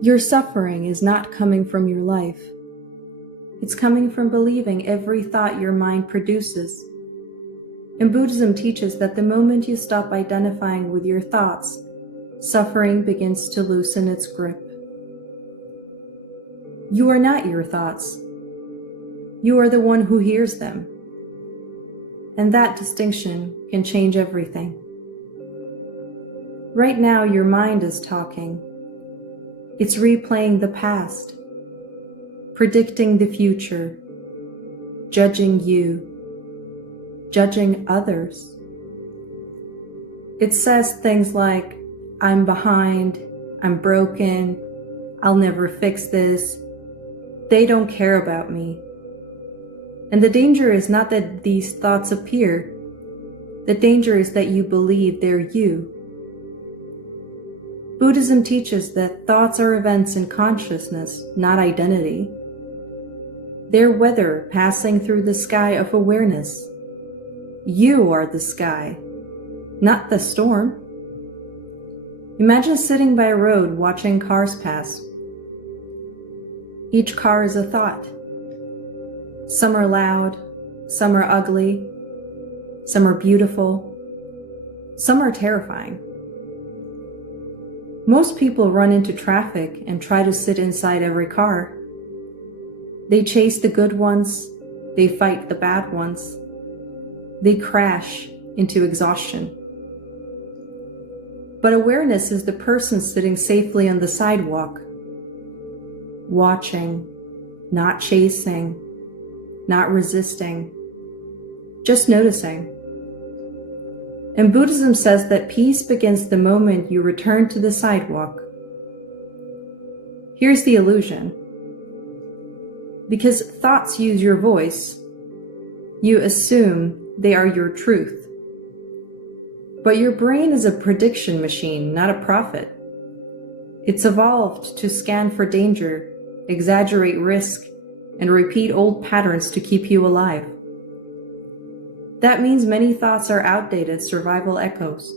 Your suffering is not coming from your life. It's coming from believing every thought your mind produces. And Buddhism teaches that the moment you stop identifying with your thoughts, suffering begins to loosen its grip. You are not your thoughts. You are the one who hears them. And that distinction can change everything. Right now, your mind is talking. It's replaying the past, predicting the future, judging you, judging others. It says things like, I'm behind, I'm broken, I'll never fix this, they don't care about me. And the danger is not that these thoughts appear. The danger is that you believe they're you. Buddhism teaches that thoughts are events in consciousness, not identity. They're weather passing through the sky of awareness. You are the sky, not the storm. Imagine sitting by a road watching cars pass. Each car is a thought. Some are loud, some are ugly, some are beautiful, some are terrifying. Most people run into traffic and try to sit inside every car. They chase the good ones, they fight the bad ones, they crash into exhaustion. But awareness is the person sitting safely on the sidewalk, watching, not chasing, not resisting, just noticing. And Buddhism says that peace begins the moment you return to the sidewalk. Here's the illusion. Because thoughts use your voice, you assume they are your truth. But your brain is a prediction machine, not a prophet. It's evolved to scan for danger, exaggerate risk, and repeat old patterns to keep you alive. That means many thoughts are outdated survival echoes,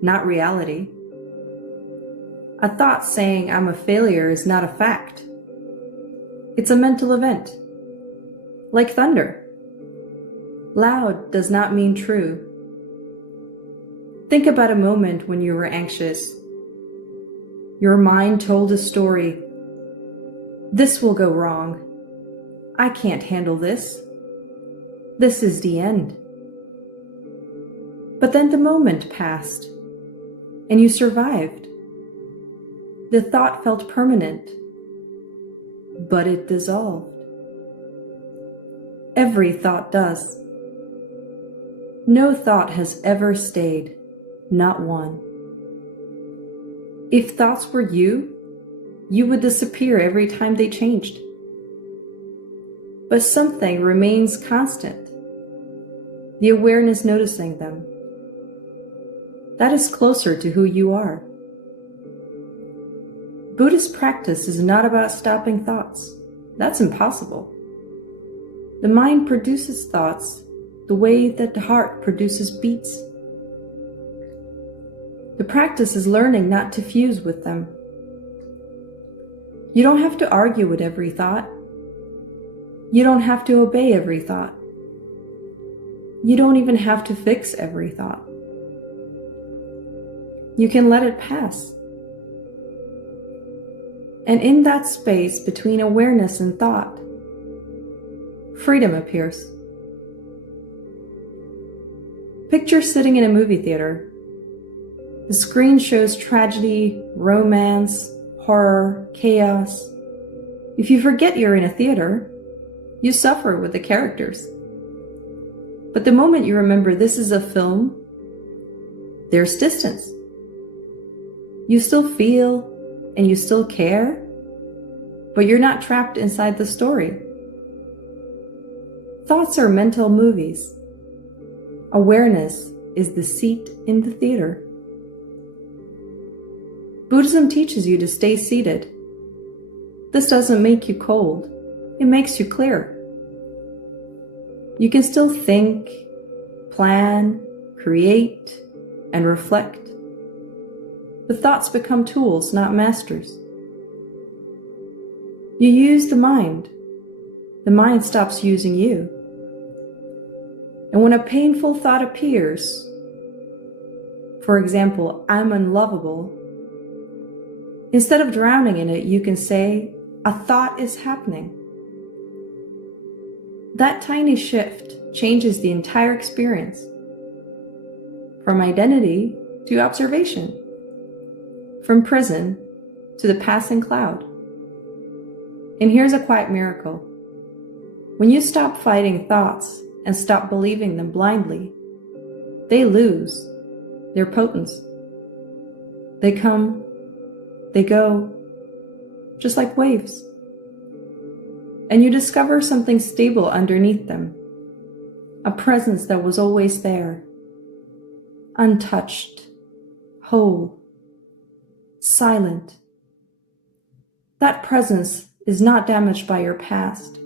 not reality. A thought saying I'm a failure is not a fact. It's a mental event, like thunder. Loud does not mean true. Think about a moment when you were anxious. Your mind told a story. This will go wrong. I can't handle this. This is the end. But then the moment passed, and you survived. The thought felt permanent, but it dissolved. Every thought does. No thought has ever stayed, not one. If thoughts were you would disappear every time they changed. But something remains constant, the awareness noticing them. That is closer to who you are. Buddhist practice is not about stopping thoughts. That's impossible. The mind produces thoughts the way that the heart produces beats. The practice is learning not to fuse with them. You don't have to argue with every thought. You don't have to obey every thought. You don't even have to fix every thought. You can let it pass. And in that space between awareness and thought, freedom appears. Picture sitting in a movie theater. The screen shows tragedy, romance, horror, chaos. If you forget you're in a theater, you suffer with the characters. But the moment you remember this is a film, there's distance. You still feel and you still care, but you're not trapped inside the story. Thoughts are mental movies. Awareness is the seat in the theater. Buddhism teaches you to stay seated. This doesn't make you cold. It makes you clear. You can still think, plan, create, and reflect. But thoughts become tools, not masters. You use the mind stops using you. And when a painful thought appears, for example, I'm unlovable, instead of drowning in it, you can say, a thought is happening. That tiny shift changes the entire experience, from identity to observation, from prison to the passing cloud. And here's a quiet miracle. When you stop fighting thoughts and stop believing them blindly, they lose their potence. They come, they go, just like waves. And you discover something stable underneath them, a presence that was always there, untouched, whole, silent. That presence is not damaged by your past,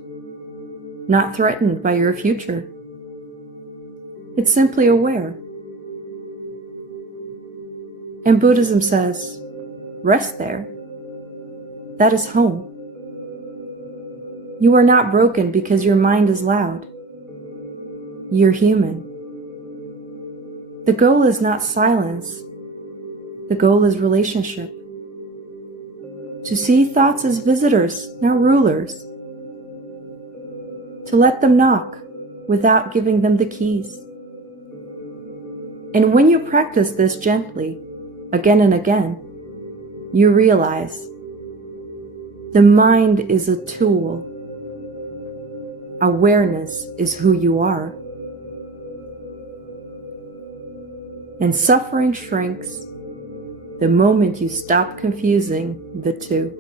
not threatened by your future. It's simply aware. And Buddhism says, rest there. That is home. You are not broken because your mind is loud. You're human. The goal is not silence. The goal is relationship. To see thoughts as visitors, not rulers. To let them knock without giving them the keys. And when you practice this gently, again and again, you realize the mind is a tool. Awareness is who you are. And suffering shrinks the moment you stop confusing the two.